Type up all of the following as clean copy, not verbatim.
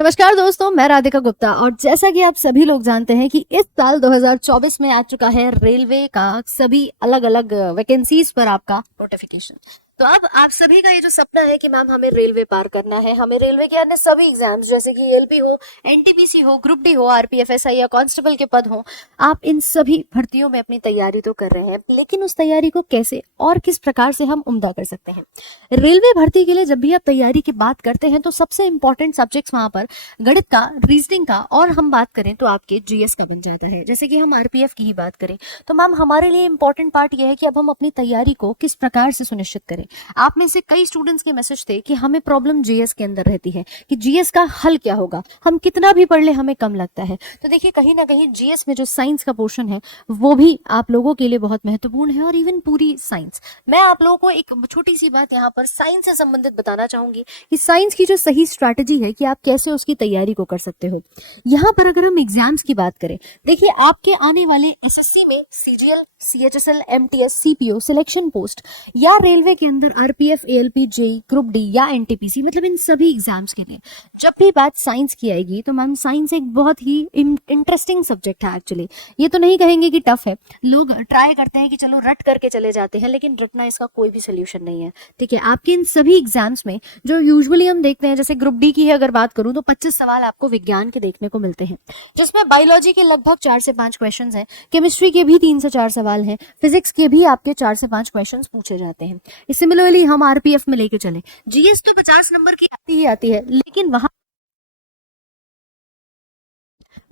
नमस्कार दोस्तों, मैं राधिका गुप्ता। और जैसा कि आप सभी लोग जानते हैं कि इस साल 2024 में आ चुका है रेलवे का सभी अलग अलग वैकेंसीज पर आपका नोटिफिकेशन। तो अब आप सभी का ये जो सपना है कि मैम हमें रेलवे पार करना है, हमें रेलवे के अन्य सभी एग्जाम्स जैसे कि एलपी हो, एनटीपीसी हो, ग्रुप डी हो, आरपीएफ, एसआई या कांस्टेबल के पद हो, आप इन सभी भर्तियों में अपनी तैयारी तो कर रहे हैं, लेकिन उस तैयारी को कैसे और किस प्रकार से हम उम्दा कर सकते हैं। रेलवे भर्ती के लिए जब भी आप तैयारी की बात करते हैं तो सबसे इंपॉर्टेंट सब्जेक्ट्स वहां पर गणित का, रीजनिंग का, और हम बात करें तो आपके जीएस का बन जाता है। जैसे कि हम आरपीएफ की ही बात करें तो मैम हमारे लिए इंपॉर्टेंट पार्ट यह है कि अब हम अपनी तैयारी को किस प्रकार से सुनिश्चित करें। आप में से कई स्टूडेंट्स के मैसेज थे कि हमें प्रॉब्लम जीएस के अंदर रहती है कि जीएस का हल क्या होगा, हम कितना भी पढ़ ले हमें कम लगता है। तो देखिए, कहीं ना कहीं जीएस में जो साइंस का पोर्शन है वो भी आप लोगों के लिए बहुत महत्वपूर्ण है, और इवन पूरी साइंस। मैं आप लोगों को एक छोटी सी बात यहाँ पर साइंस से संबंधित बताना चाहूंगी कि साइंस की जो सही स्ट्रैटेजी है कि आप कैसे उसकी तैयारी को कर सकते हो। यहाँ पर अगर हम एग्जाम्स की बात करें, देखिए आपके आने वाले एसएससी में CGL, CHSL, MTS, CPO, selection post, या रेलवे के अंदर RPF, ALP, JE, group D या एनटीपीसी, मतलब इन सभी एग्जाम्स के लिए जब भी बात साइंस की आएगी तो मैम साइंस एक बहुत ही इंटरेस्टिंग सब्जेक्ट है। एक्चुअली ये तो नहीं कहेंगे कि टफ है, लोग ट्राई करते हैं कि चलो रट करके चले जाते हैं, लेकिन रटना इसका कोई भी सोल्यूशन नहीं है। ठीक है, आपके इन सभी एग्जाम्स में जो यूजुअली हम देखते हैं, जैसे ग्रुप डी की है अगर बात करूं तो 25 सवाल आपको विज्ञान के देखने को मिलते हैं, जिसमें बायोलॉजी के लगभग 4 से 5 क्वेश्चंस हैं, केमिस्ट्री के भी 3 से 4 सवाल हैं, फिजिक्स के भी आपके 4 से 5 क्वेश्चंस पूछे जाते हैं। सिमिलरली हम आरपीएफ में लेके चले, जीएस तो 50 नंबर की आती ही आती है, लेकिन वहां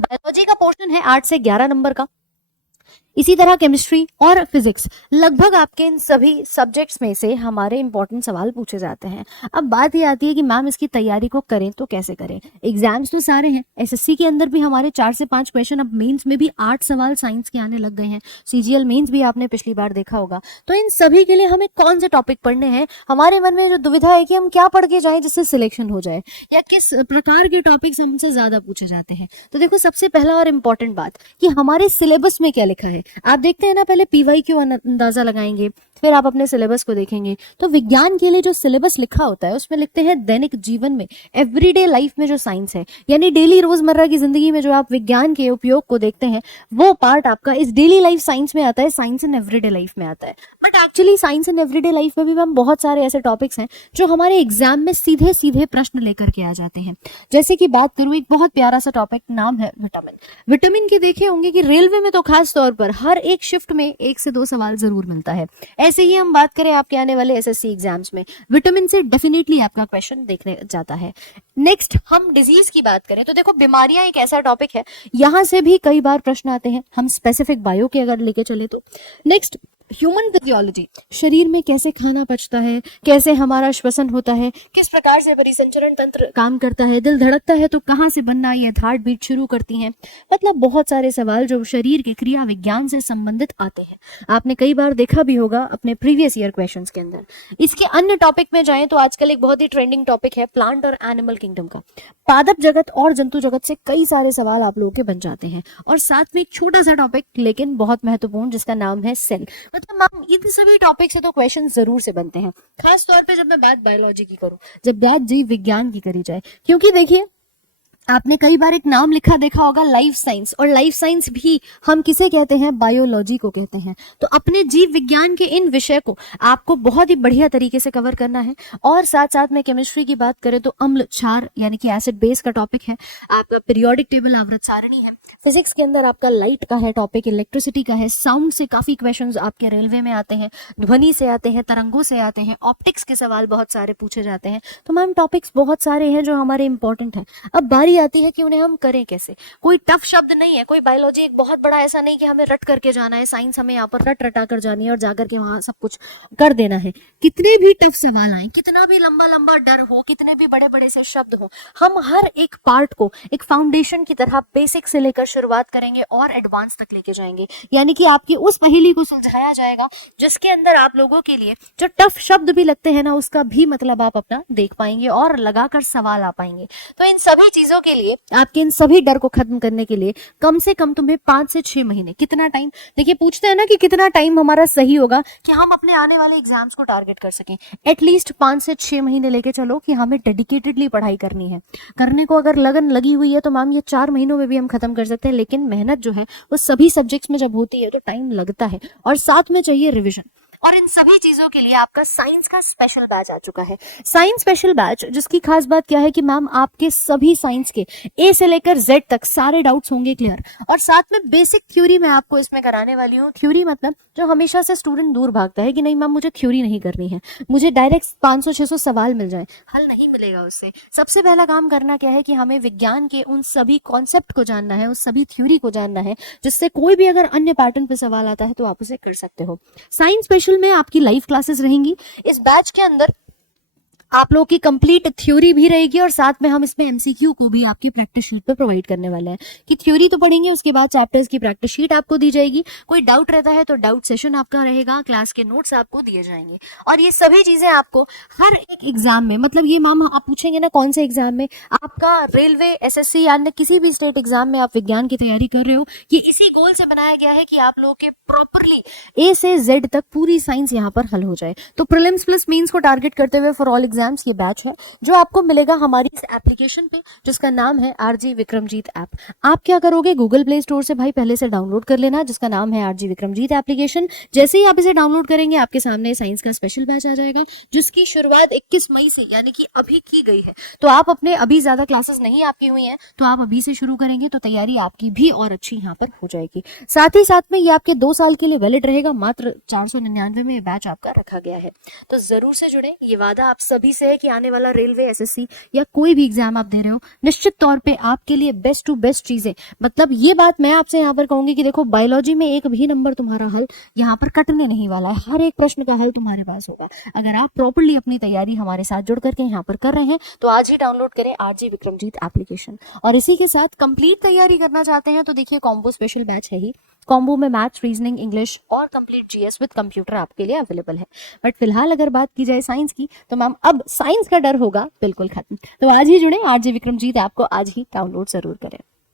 बायोलॉजी का पोर्शन है 8 से 11 नंबर का। इसी तरह केमिस्ट्री और फिजिक्स, लगभग आपके इन सभी सब्जेक्ट्स में से हमारे इंपॉर्टेंट सवाल पूछे जाते हैं। अब बात ये आती है कि मैम इसकी तैयारी को करें तो कैसे करें। एग्जाम्स तो सारे हैं, एसएससी के अंदर भी हमारे 4 से 5 क्वेश्चन, अब मेंस में भी 8 सवाल साइंस के आने लग गए हैं, सीजीएल मेंस भी आपने पिछली बार देखा होगा। तो इन सभी के लिए हमें कौन से टॉपिक पढ़ने हैं, हमारे मन में जो दुविधा है कि हम क्या पढ़ के जाएं जिससे सिलेक्शन हो जाए, या किस प्रकार के टॉपिक्स हमसे ज्यादा पूछे जाते हैं। तो देखो, सबसे पहला और इम्पोर्टेंट बात कि हमारे सिलेबस में क्या लिखा है। आप देखते हैं ना, पहले पीवाई क्यू अंदाजा लगाएंगे, फिर आप अपने सिलेबस को देखेंगे। तो विज्ञान के लिए जो सिलेबस लिखा होता है उसमें लिखते हैं दैनिक जीवन में, एवरीडे लाइफ में जो साइंस है, यानी डेली रोजमर्रा की जिंदगी में जो आप विज्ञान के उपयोग को देखते हैं, वो पार्ट आपका इस डेली लाइफ साइंस में आता है, साइंस इन एवरीडे लाइफ में आता है। But actually science in everyday life में भी हम बहुत सारे ऐसे टॉपिक्स हैं जो हमारे एग्जाम में सीधे सीधे प्रश्न लेकर के आ जाते हैं। जैसे कि बात करूं, एक बहुत प्यारा सा टॉपिक, नाम है विटामिन। विटामिन के देखे होंगे कि रेलवे में तो खास तौर पर हर एक शिफ्ट में 1 से 2 सवाल जरूर मिलता है। ऐसे ही हम बात करें आपके आने वाले एसएससी एग्जाम्स में, विटामिन से डेफिनेटली आपका क्वेश्चन देखने जाता है। नेक्स्ट हम डिजीज की बात करें तो देखो, बीमारियां एक ऐसा टॉपिक है, यहां से भी कई बार प्रश्न आते हैं, हम स्पेसिफिक बायो के अगर लेके चले तो। नेक्स्ट ह्यूमन फिजियोलॉजी, शरीर में कैसे खाना पचता है, कैसे हमारा श्वसन होता है, किस प्रकार से परिसंचरण तंत्र काम करता है, दिल धड़कता है तो कहाँ से बनना ये हार्ट बीट शुरू करती हैं। मतलब बहुत सारे सवाल जो शरीर के क्रिया विज्ञान से संबंधित आते हैं, आपने कई बार देखा भी होगा अपने प्रीवियस ईयर क्वेश्चंस के अंदर। इसके अन्य टॉपिक में जाएं तो आजकल एक बहुत ही ट्रेंडिंग टॉपिक है प्लांट और एनिमल किंगडम का, पादप जगत और जंतु जगत से कई सारे सवाल आप लोगों के बन जाते हैं। और साथ में एक छोटा सा टॉपिक लेकिन बहुत महत्वपूर्ण, जिसका नाम है सेल। मतलब मैम इन सभी टॉपिक से तो क्वेश्चन जरूर से बनते हैं, खास तौर पे जब मैं बात बायोलॉजी की करूं, जब बात जीव विज्ञान की करी जाए। क्योंकि देखिए, आपने कई बार एक नाम लिखा देखा होगा लाइफ साइंस, और लाइफ साइंस भी हम किसे कहते हैं, बायोलॉजी को कहते हैं। तो अपने जीव विज्ञान के इन विषय को आपको बहुत ही बढ़िया तरीके से कवर करना है। और साथ साथ में केमिस्ट्री की बात करें तो अम्ल क्षार यानी कि एसिड बेस का टॉपिक है, आपका पीरियोडिक टेबल आवर्त सारणी है। फिजिक्स के अंदर आपका लाइट का है टॉपिक, इलेक्ट्रिसिटी का है, साउंड से काफी क्वेश्चंस आपके रेलवे में आते हैं, ध्वनि से आते हैं, तरंगों से आते हैं, ऑप्टिक्स के सवाल बहुत सारे पूछे जाते हैं। तो मैम टॉपिक्स बहुत सारे हैं जो हमारे इंपॉर्टेंट हैं। अब बारी आती है कि उन्हें हम करें कैसे। कोई टफ शब्द नहीं है, कोई बायोलॉजी एक बहुत बड़ा ऐसा नहीं कि हमें रट करके जाना है, साइंस हमें यहाँ पर रट रटा कर जानी है और जाकर के वहां सब कुछ कर देना है। कितने भी टफ सवाल आए, कितना भी लंबा लंबा डर हो, कितने भी बड़े बड़े से शब्द हो, हम हर एक पार्ट को एक फाउंडेशन की तरह बेसिक से लेकर शुरुआत करेंगे और एडवांस तक लेके जाएंगे, यानी कि आपकी उस पहेली को सुलझाया जाएगा जिसके अंदर आप लोगों के लिए जो टफ शब्द भी लगते हैं ना, उसका भी मतलब आप अपना देख पाएंगे और लगाकर सवाल आ पाएंगे। तो इन सभी चीजों के लिए, आपके इन सभी डर को खत्म करने के लिए कम से कम तुम्हें 5 से 6 महीने, कितना टाइम, देखिए पूछते हैं ना कि कितना टाइम हमारा सही होगा कि हम अपने आने वाले एग्जाम्स को टारगेट कर सकें। एटलीस्ट 5 से 6 महीने लेके चलो कि हमें डेडिकेटेडली पढ़ाई करनी है। करने को अगर लगन लगी हुई है तो मैम ये 4 महीनों में भी हम खत्म कर सकते हैं, लेकिन मेहनत जो है वो सभी सब्जेक्ट्स में जब होती है तो टाइम लगता है, और साथ में चाहिए रिविजन। और इन सभी चीजों के लिए आपका साइंस का स्पेशल बैच आ चुका है। साइंस स्पेशल बैच, जिसकी खास बात क्या है कि मैम आपके सभी साइंस के ए से लेकर जेड तक सारे डाउट्स होंगे क्लियर, और साथ में बेसिक थ्योरी मैं आपको इसमें कराने वाली हूँ। थ्योरी मतलब जो हमेशा से स्टूडेंट दूर भागता है कि नहीं मैम मुझे थ्योरी नहीं करनी है, मुझे डायरेक्ट 500-600 सवाल मिल जाए, हल नहीं मिलेगा उससे। सबसे पहला काम करना क्या है कि हमें विज्ञान के उन सभी कॉन्सेप्ट को जानना है, उस सभी थ्योरी को जानना है, जिससे कोई भी अगर अन्य पैटर्न पे सवाल आता है तो आप उसे कर सकते हो। साइंस स्पेशल में आपकी लाइव क्लासेस रहेंगी। इस बैच के अंदर आप लोगों की कंप्लीट थ्योरी भी रहेगी, और साथ में हम इसमें एमसीक्यू को भी आपकी प्रैक्टिस शीट पे प्रोवाइड करने वाले हैं कि थ्योरी तो पढ़ेंगे, उसके बाद चैप्टर्स की प्रैक्टिस शीट आपको दी जाएगी। कोई डाउट रहता है तो डाउट सेशन आपका रहेगा, क्लास के नोट्स आपको दिए जाएंगे, और ये सभी चीजें आपको हर एक एग्जाम में, मतलब ये मैम आप पूछेंगे ना कौन से एग्जाम में, आपका रेलवे, एसएससी या किसी भी स्टेट एग्जाम में आप विज्ञान की तैयारी कर रहे हो, कि इसी गोल से बनाया गया है कि आप लोगों के प्रॉपरली ए से जेड तक पूरी साइंस यहाँ पर हल हो जाए। तो प्रीलिम्स प्लस मेंस को टारगेट करते हुए फॉर ऑल एग्जाम्स ये बैच है, जो आपको मिलेगा हमारी इस एप्लीकेशन पे, जिसका नाम है आरजी विक्रमजीत ऐप। आप क्या करोगे, गूगल प्ले स्टोर से भाई पहले से डाउनलोड कर लेना, जिसका नाम है आरजी विक्रमजीत एप्लीकेशन। जैसे ही आप इसे डाउनलोड करेंगे आपके सामने साइंस का स्पेशल बैच आ जाएगा, जिसकी शुरुआत 21 मई से यानी कि अभी की गई है। तो आप अपने, अभी ज्यादा क्लासेस नहीं आपकी हुई हैं तो आप अभी से शुरू करेंगे तो तैयारी आपकी भी और अच्छी यहाँ पर हो जाएगी। साथ ही साथ में ये आपके 2 साल के लिए वैलिड रहेगा। मात्र 499 में ये बैच आपका रखा गया है, तो जरूर से जुड़े। ये वादा आप सभी से है कि आने वाला रेलवे, एसएससी या कोई भी एग्जाम आप दे रहे हो, निश्चित तौर पे आपके लिए बेस्ट टू बेस्ट चीजें, मतलब ये बात मैं आपसे यहाँ पर कहूंगी कि देखो बायोलॉजी में एक भी नंबर तुम्हारा हल यहाँ पर कटने नहीं वाला है, हर एक प्रश्न का हल तुम्हारे पास होगा अगर आप प्रॉपर्ली अपनी तैयारी हमारे साथ जुड़ करके यहाँ पर कर रहे हैं। तो आज ही डाउनलोड करें आरजी विक्रमजीत एप्लीकेशन, और इसी के साथ कंप्लीट तैयारी करना चाहते हैं तो देखिए कॉम्बो स्पेशल बैच है ही। कॉम्बो में मैथ्स, रीजनिंग, इंग्लिश और कंप्लीट जीएस विद कंप्यूटर आपके लिए अवेलेबल है। बट फिलहाल अगर बात की जाए साइंस की तो मैम अब साइंस का डर होगा बिल्कुल खत्म। तो आज ही जुड़े, आरजे विक्रमजीत ऐप को आज ही डाउनलोड जरूर करें।